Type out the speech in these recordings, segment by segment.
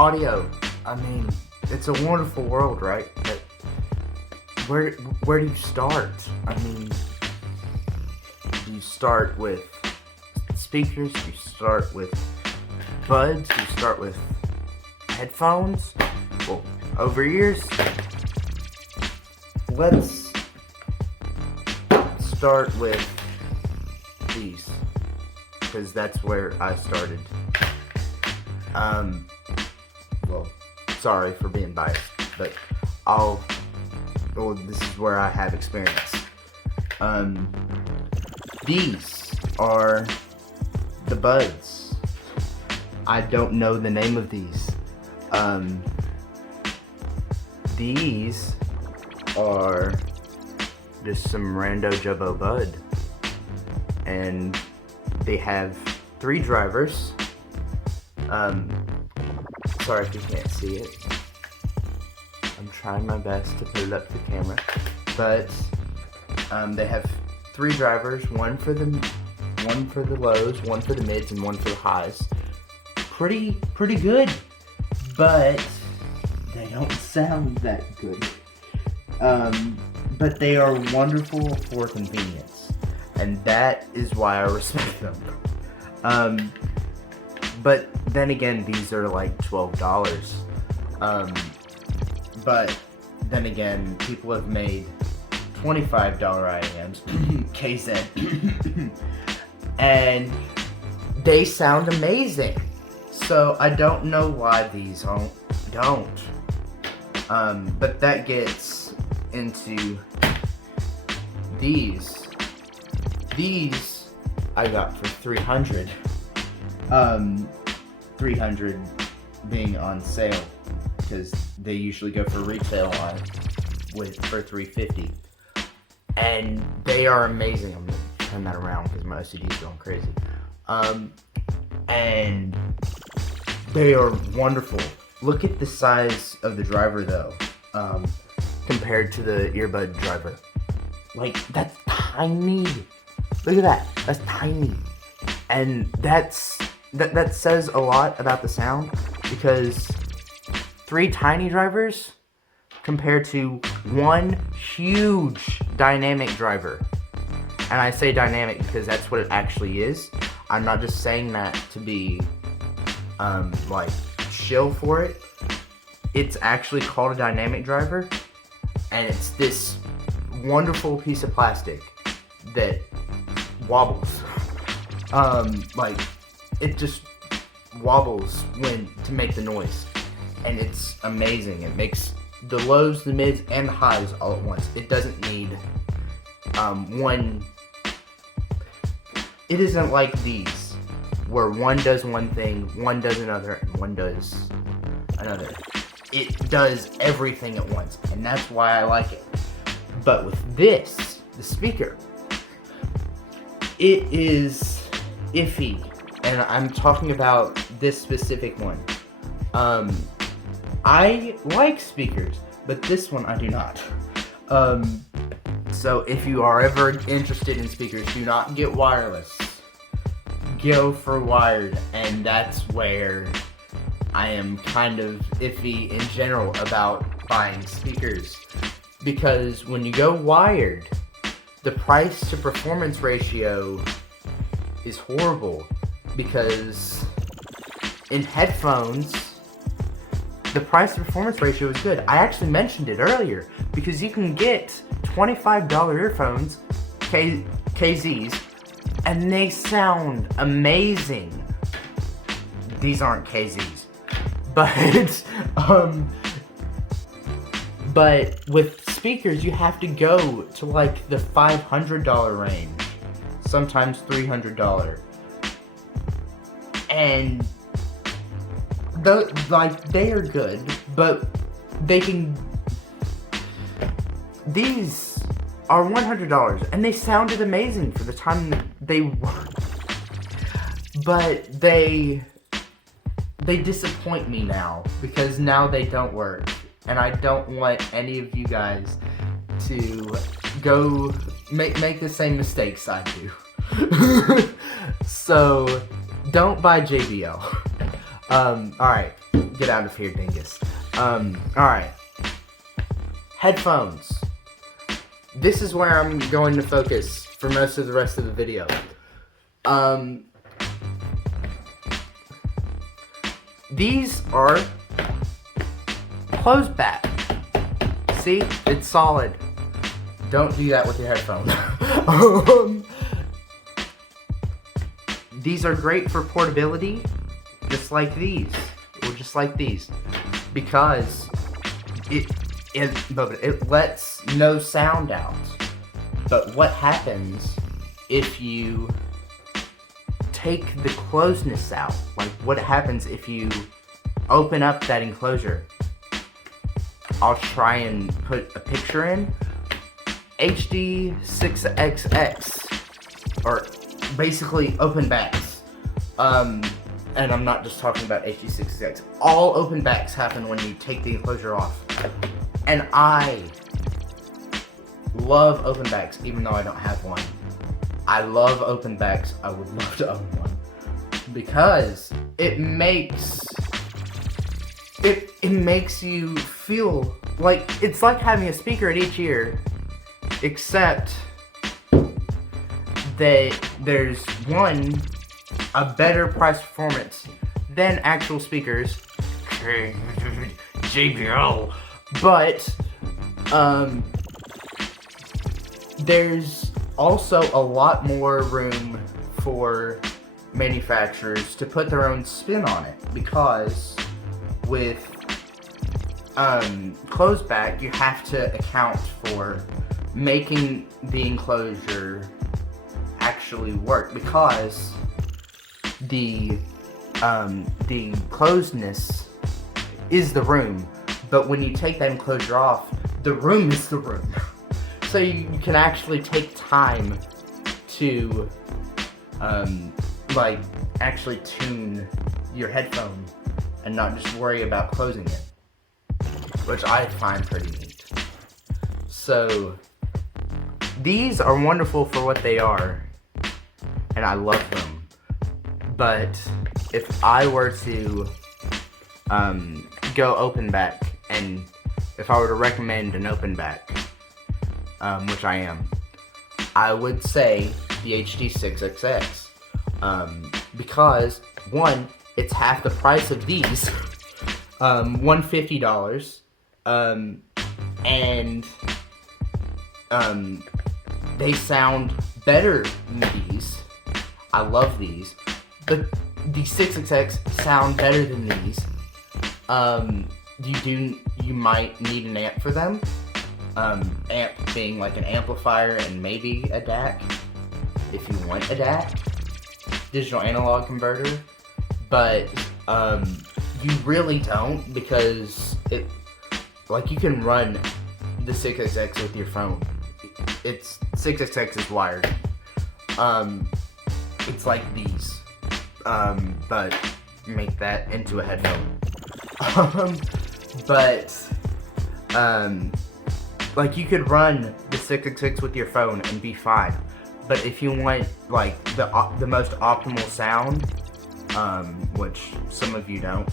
audio, I mean, it's a wonderful world, right? But where do you start? I mean, you start with speakers, you start with buds, you start with headphones, well, over ears. Let's start with these, because that's where I started. Well, sorry for being biased, but this is where I have experience. These are the buds. I don't know the name of these. These are just some rando jubbo bud, and they have 3 drivers. Sorry if you can't see it. I'm trying my best to put it up to the camera, but they have 3 drivers, one for the lows, one for the mids, and one for the highs. Pretty good, but they don't sound that good. But they are wonderful for convenience, and that is why I respect them. But then again, these are like $12. But then again, people have made $25 IAMs, KZ, and they sound amazing. So I don't know why these don't. But that gets into these. These I got for $300. 300 being on sale, because they usually go for retail for $350, and they are amazing. I'm gonna turn that around because my OCD is going crazy. And they are wonderful. Look at the size of the driver though, compared to the earbud driver. Like, that's tiny. Look at that. That's tiny, and that says a lot about the sound, because 3 tiny drivers compared to 1 huge dynamic driver. And I say dynamic because that's what it actually is. I'm not just saying that to be like shill for it. It's actually called a dynamic driver, and it's this wonderful piece of plastic that wobbles. Like, it just wobbles to make the noise, and it's amazing. It makes the lows, the mids, and the highs all at once. It doesn't need one. It isn't like these, where one does one thing, one does another, and one does another. It does everything at once, and that's why I like it. But with this, the speaker, it is iffy. And I'm talking about this specific one. I like speakers, but this one I do not. So if you are ever interested in speakers, do not get wireless. Go for wired, and that's where I am kind of iffy in general about buying speakers. Because when you go wired, the price to performance ratio is horrible. Because in headphones, the price to performance ratio is good. I actually mentioned it earlier, because you can get $25 earphones, KZs, and they sound amazing. These aren't KZs, but with speakers, you have to go to like the $500 range, sometimes $300. And they are good, but these are $100, and they sounded amazing for the time that they were. But they disappoint me now, because now they don't work, and I don't want any of you guys to go make the same mistakes I do. So don't buy JBL. Alright, Get out of here, dingus. Alright. Headphones. This is where I'm going to focus for most of the rest of the video. These are closed back. See? It's solid. Don't do that with your headphones. These are great for portability, just like these. Or just like these. Because it lets no sound out. But what happens if you take the closeness out? Like, what happens if you open up that enclosure? I'll try and put a picture in. HD6XX, or basically open backs. And I'm not just talking about HD6XX. All open backs happen when you take the enclosure off. And I love open backs, even though I don't have one. I love open backs. I would love to own one. Because it makes you feel like it's like having a speaker at each ear, except that there's a better price performance than actual speakers. JBL. But there's also a lot more room for manufacturers to put their own spin on it, because with closed back, you have to account for making the enclosure actually work, because the closedness is the room, but when you take that enclosure off, the room is the room. So you can actually take time to like actually tune your headphone and not just worry about closing it, which I find pretty neat. So these are wonderful for what they are, and I love them. But if I were to go open back, and if I were to recommend an open back, which I am, I would say the HD6XX, because one, it's half the price of these, $150, and they sound better than these. I love these, but the 6XX sound better than these. You might need an amp for them. Amp being like an amplifier and maybe a DAC, if you want a DAC, digital analog converter. But you really don't, because you can run the 6XX with your phone. 6XX is wired. It's like these, but make that into a headphone. Like, you could run the 6XX with your phone and be fine. But if you want like the most optimal sound, which some of you don't,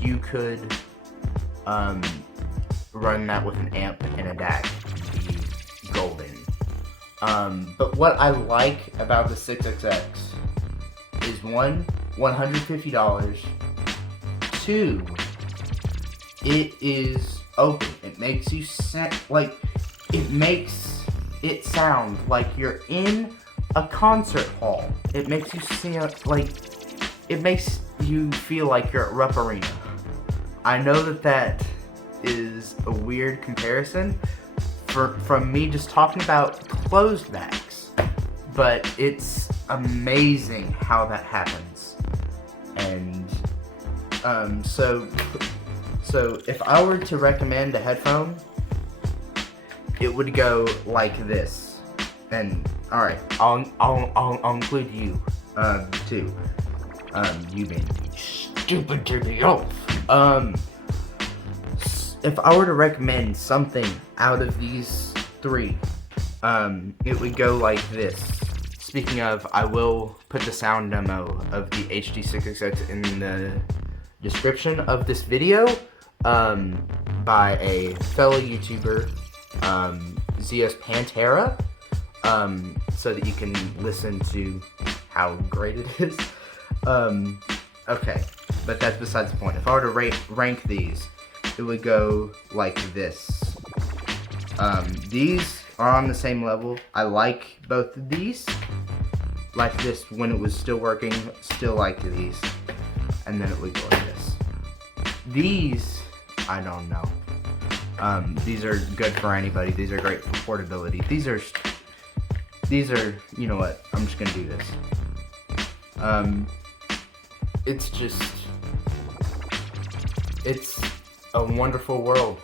you could run that with an amp and a DAC, be golden. But what I like about the 6XX is one, $150. Two, it is open. It makes you it makes it sound like you're in a concert hall. It makes you feel like you're at Rupp Arena. I know that is a weird comparison from me just talking about closed backs, but it's amazing how that happens. And so if I were to recommend a headphone, it would go like this. And alright, I'll include you too. You being stupid to the oath. If I were to recommend something out of these three, it would go like this. speaking of, I will put the sound demo of the HD6XX in the description of this video by a fellow YouTuber, Zeos Pantera, so that you can listen to how great it is. Okay, but that's besides the point. If I were to rank these, it would go like this. These are on the same level. I like both of these. Like this when it was still working, still like these. And then it would go like this. These, I don't know. These are good for anybody. These are great for portability. These are, you know what, I'm just gonna do this. It's a wonderful world.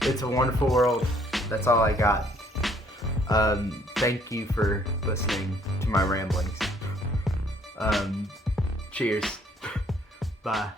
It's a wonderful world. That's all I got. Thank you for listening to my ramblings. Cheers. Bye.